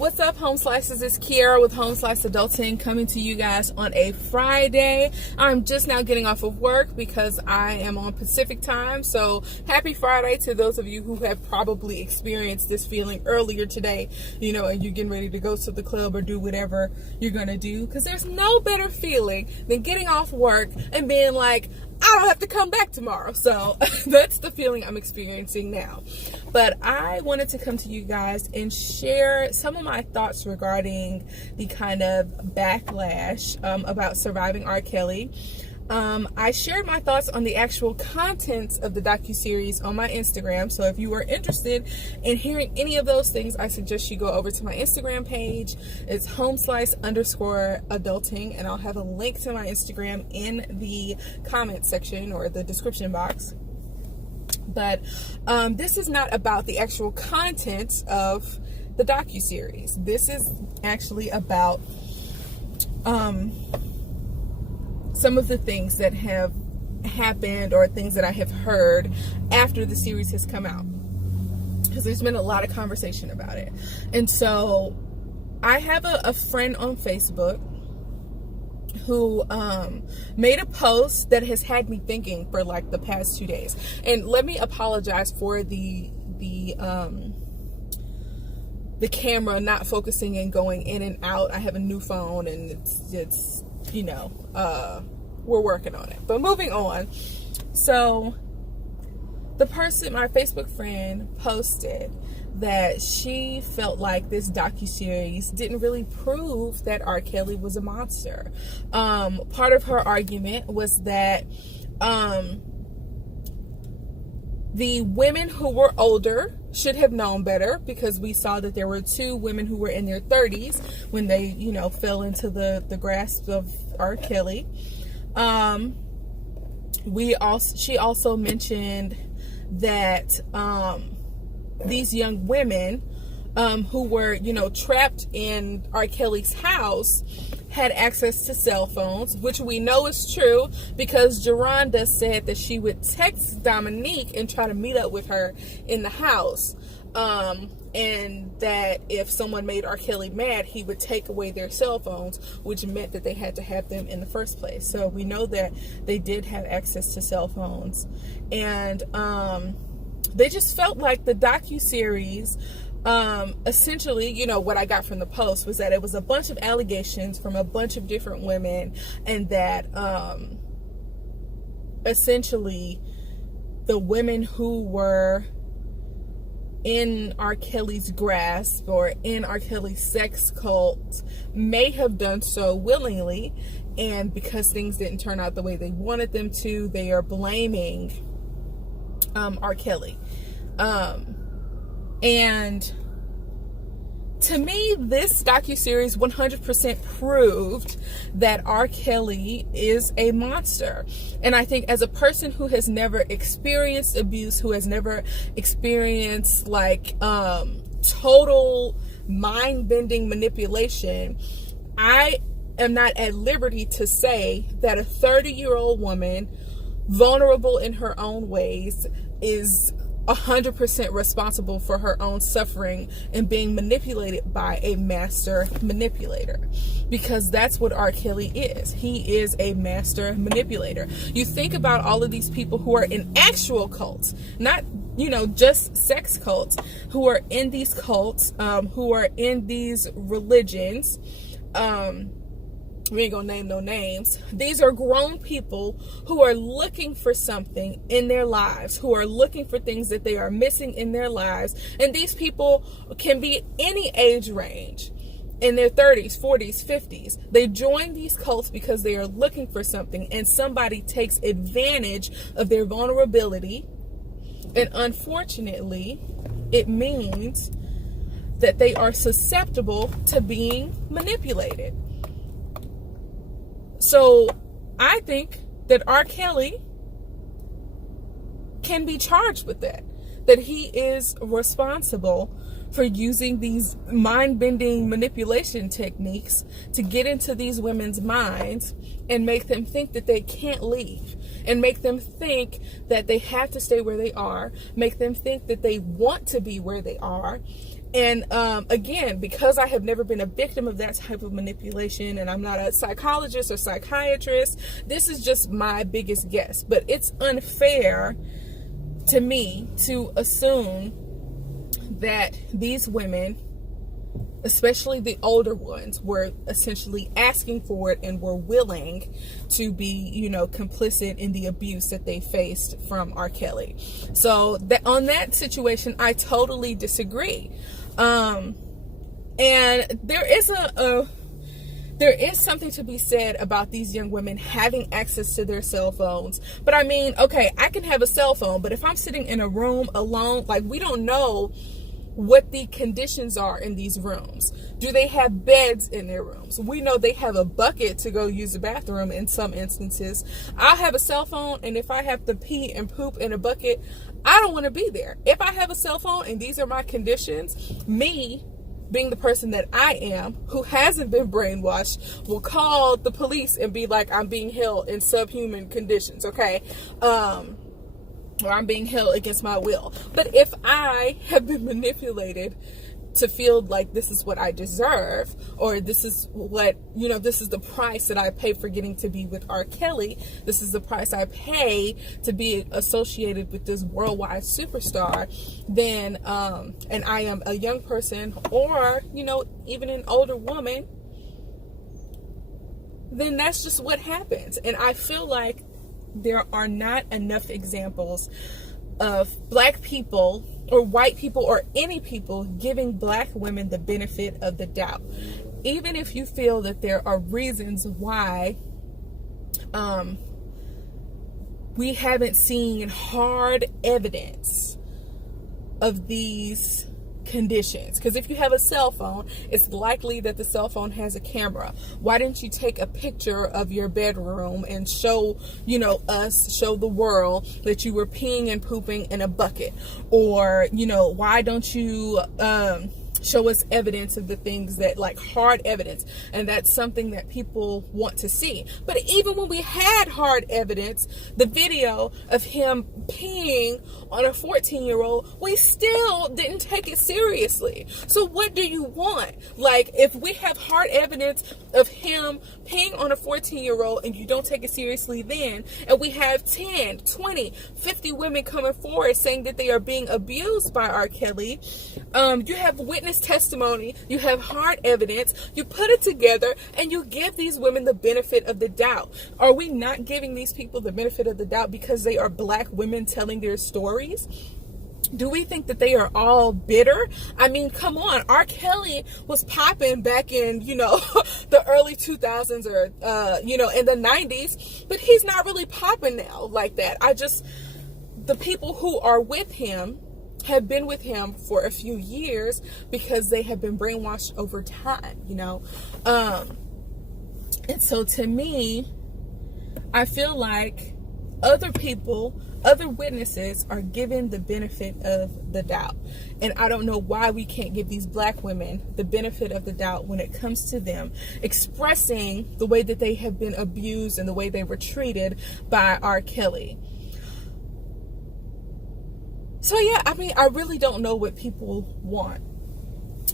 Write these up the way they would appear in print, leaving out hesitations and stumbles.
What's up, Home Slices? It's Kiara with Home Slice Adulting coming to you guys on a Friday. I'm just now getting off of work because I am on Pacific time. So happy Friday to those of you who have probably experienced this feeling earlier today, and you're getting ready to go to the club or do whatever you're going to do. Because there's no better feeling than getting off work and being like, I don't have to come back tomorrow. So that's the feeling I'm experiencing now. But I wanted to come to you guys and share some of my thoughts regarding the kind of backlash about surviving R. Kelly. I shared my thoughts on the actual contents of the docuseries on my Instagram. So if you are interested in hearing any of those things, I suggest you go over to my Instagram page. It's homeslice_adulting, and I'll have a link to my Instagram in the comment section or the description box. But this is not about the actual contents of the docuseries. This is actually about some of the things that have happened or things that I have heard after the series has come out, because there's been a lot of conversation about it. And so I have a friend on Facebook who made a post that has had me thinking for like the past 2 days. And let me apologize for the camera not focusing and going in and out. I have a new phone and it's we're working on it. But moving on. So the person, my Facebook friend, posted that she felt like this docuseries didn't really prove that R. Kelly was a monster. Part of her argument was that the women who were older should have known better, because we saw that there were 2 women who were in their 30s when they, fell into the grasp of R. Kelly. She also mentioned that these young women who were, trapped in R. Kelly's house had access to cell phones, which we know is true because Geronda said that she would text Dominique and try to meet up with her in the house. And that if someone made R. Kelly mad, he would take away their cell phones, which meant that they had to have them in the first place. So we know that they did have access to cell phones. And they just felt like the docuseries, essentially, what I got from the post was that it was a bunch of allegations from a bunch of different women, and that essentially the women who were in R. Kelly's grasp or in R. Kelly's sex cult may have done so willingly, and because things didn't turn out the way they wanted them to, they are blaming R. Kelly. And to me, this docuseries 100% proved that R. Kelly is a monster. And I think as a person who has never experienced abuse, who has never experienced total mind-bending manipulation, I am not at liberty to say that a 30-year-old woman, vulnerable in her own ways, is 100% responsible for her own suffering and being manipulated by a master manipulator, because that's what R. Kelly is. He is a master manipulator. You think about all of these people who are in actual cults, not just sex cults, who are in these cults, who are in these religions. We ain't gonna name no names. These are grown people who are looking for something in their lives, who are looking for things that they are missing in their lives. And these people can be any age range, in their 30s, 40s, 50s. They join these cults because they are looking for something, and somebody takes advantage of their vulnerability. And unfortunately, it means that they are susceptible to being manipulated. So I think that R. Kelly can be charged with that he is responsible for using these mind-bending manipulation techniques to get into these women's minds and make them think that they can't leave, and make them think that they have to stay where they are, make them think that they want to be where they are, And again, because I have never been a victim of that type of manipulation, and I'm not a psychologist or psychiatrist, this is just my biggest guess. But it's unfair to me to assume that these women, especially the older ones, were essentially asking for it and were willing to be, complicit in the abuse that they faced from R. Kelly. So that on that situation, I totally disagree. And there is something to be said about these young women having access to their cell phones. But I mean, okay, I can have a cell phone, but if I'm sitting in a room alone, like, we don't know what the conditions are in these rooms. Do they have beds in their rooms? We know they have a bucket to go use the bathroom in some instances. I'll have a cell phone, and if I have to pee and poop in a bucket, I don't want to be there. If I have a cell phone and these are my conditions, me being the person that I am, who hasn't been brainwashed, will call the police and be like, I'm being held in subhuman conditions, okay? Or I'm being held against my will. But if I have been manipulated to feel like this is what I deserve, or this is what, this is the price that I pay for getting to be with R. Kelly, this is the price I pay to be associated with this worldwide superstar, then, and I am a young person, or, even an older woman, then that's just what happens. And I feel like there are not enough examples of black people or white people or any people giving black women the benefit of the doubt. Even if you feel that there are reasons why we haven't seen hard evidence of these conditions, because if you have a cell phone, it's likely that the cell phone has a camera. Why didn't you take a picture of your bedroom and show the world that you were peeing and pooping in a bucket? Or why don't you show us evidence of the things that, like, hard evidence? And that's something that people want to see. But even when we had hard evidence, the video of him peeing on a 14-year-old, we still didn't take it seriously. So what do you want? Like, if we have hard evidence of him peeing on a 14-year-old and you don't take it seriously then, and we have 10, 20, 50 women coming forward saying that they are being abused by R. Kelly, you have witness testimony, you have hard evidence, you put it together, and you give these women the benefit of the doubt. Are we not giving these people the benefit of the doubt because they are black women telling their stories? Do we think that they are all bitter? I mean, come on. R. Kelly was popping back in, the early 2000s or, in the 90s, but he's not really popping now like that. The people who are with him have been with him for a few years because they have been brainwashed over time, and so to me, I feel like other people, other witnesses are given the benefit of the doubt. And I don't know why we can't give these black women the benefit of the doubt when it comes to them expressing the way that they have been abused and the way they were treated by R. Kelly. So yeah, I mean, I really don't know what people want.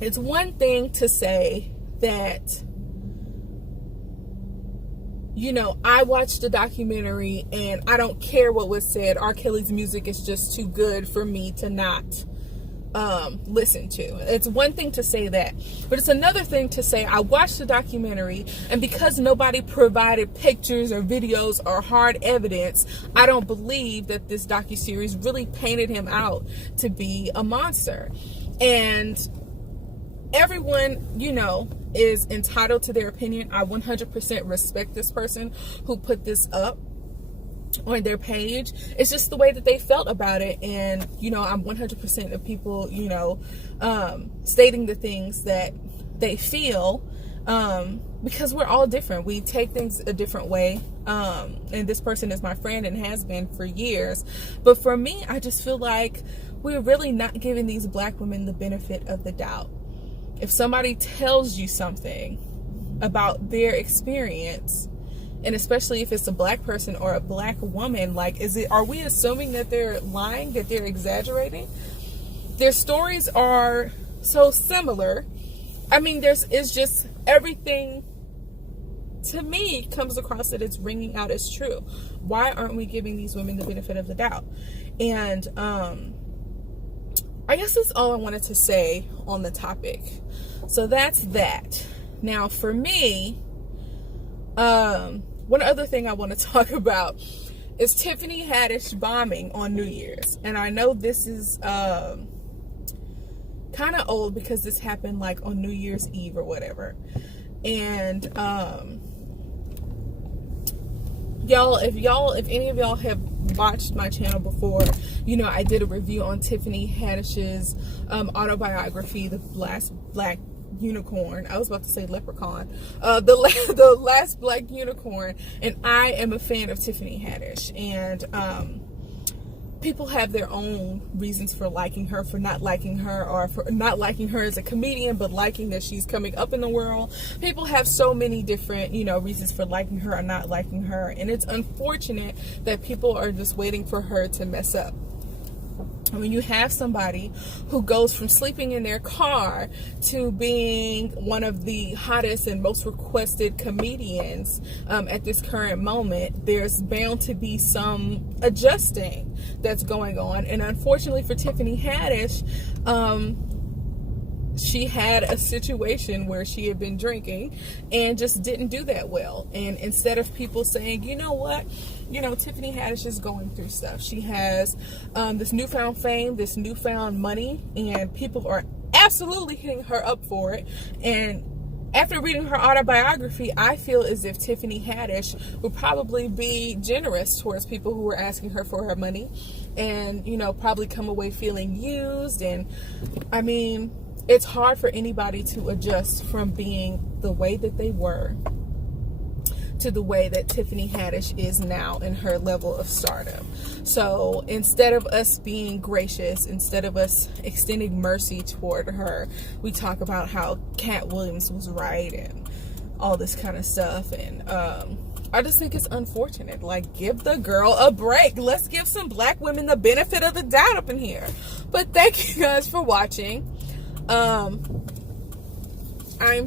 It's one thing to say that, I watched the documentary and I don't care what was said. R. Kelly's music is just too good for me to not listen to. It's one thing to say that, but it's another thing to say I watched the documentary, and because nobody provided pictures or videos or hard evidence, I don't believe that this docuseries really painted him out to be a monster. And everyone, is entitled to their opinion. I 100% respect this person who put this up on their page. It's just the way that they felt about it. And, I'm 100% of people, stating the things that they feel, because we're all different. We take things a different way. And this person is my friend and has been for years. But for me, I just feel like we're really not giving these black women the benefit of the doubt. If somebody tells you something about their experience, and especially if it's a black person or a black woman, like, are we assuming that they're lying, that they're exaggerating? Their stories are so similar. I mean, it's just everything to me comes across that it's ringing out as true. Why aren't we giving these women the benefit of the doubt? And I guess that's all I wanted to say on the topic. So that's that. Now for me, one other thing I want to talk about is Tiffany Haddish bombing on New Year's. And I know this is kind of old because this happened like on New Year's Eve or whatever. And if any of y'all have watched my channel before, you know I did a review on Tiffany Haddish's autobiography, The Last Black Unicorn. I was about to say leprechaun. The Last Black Unicorn. And I am a fan of Tiffany Haddish, and people have their own reasons for liking her, for not liking her, or for not liking her as a comedian, but liking that she's coming up in the world. People have so many different, reasons for liking her or not liking her. And it's unfortunate that people are just waiting for her to mess up. When you have somebody who goes from sleeping in their car to being one of the hottest and most requested comedians at this current moment, there's bound to be some adjusting that's going on. And unfortunately for Tiffany Haddish, she had a situation where she had been drinking and just didn't do that well. And instead of people saying, you know what, Tiffany Haddish is going through stuff. She has this newfound fame, this newfound money, and people are absolutely hitting her up for it. And after reading her autobiography, I feel as if Tiffany Haddish would probably be generous towards people who were asking her for her money, and, probably come away feeling used. And I mean, it's hard for anybody to adjust from being the way that they were to the way that Tiffany Haddish is now in her level of stardom. So instead of us being gracious, instead of us extending mercy toward her, we talk about how Cat Williams was right and all this kind of stuff. And I just think it's unfortunate. Like, give the girl a break. Let's give some black women the benefit of the doubt up in here. But thank you guys for watching. I'm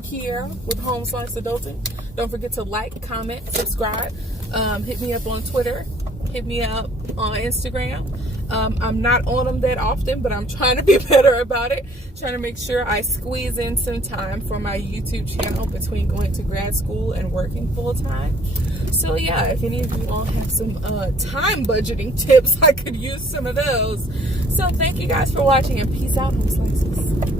Kiera with Home Slice Adulting. Don't forget to like, comment, subscribe. Hit me up on Twitter. Hit me up on Instagram. I'm not on them that often, but I'm trying to be better about it. Trying to make sure I squeeze in some time for my YouTube channel between going to grad school and working full time. So yeah, if any of you all have some time budgeting tips, I could use some of those. So thank you guys for watching, and peace out, Home Slices.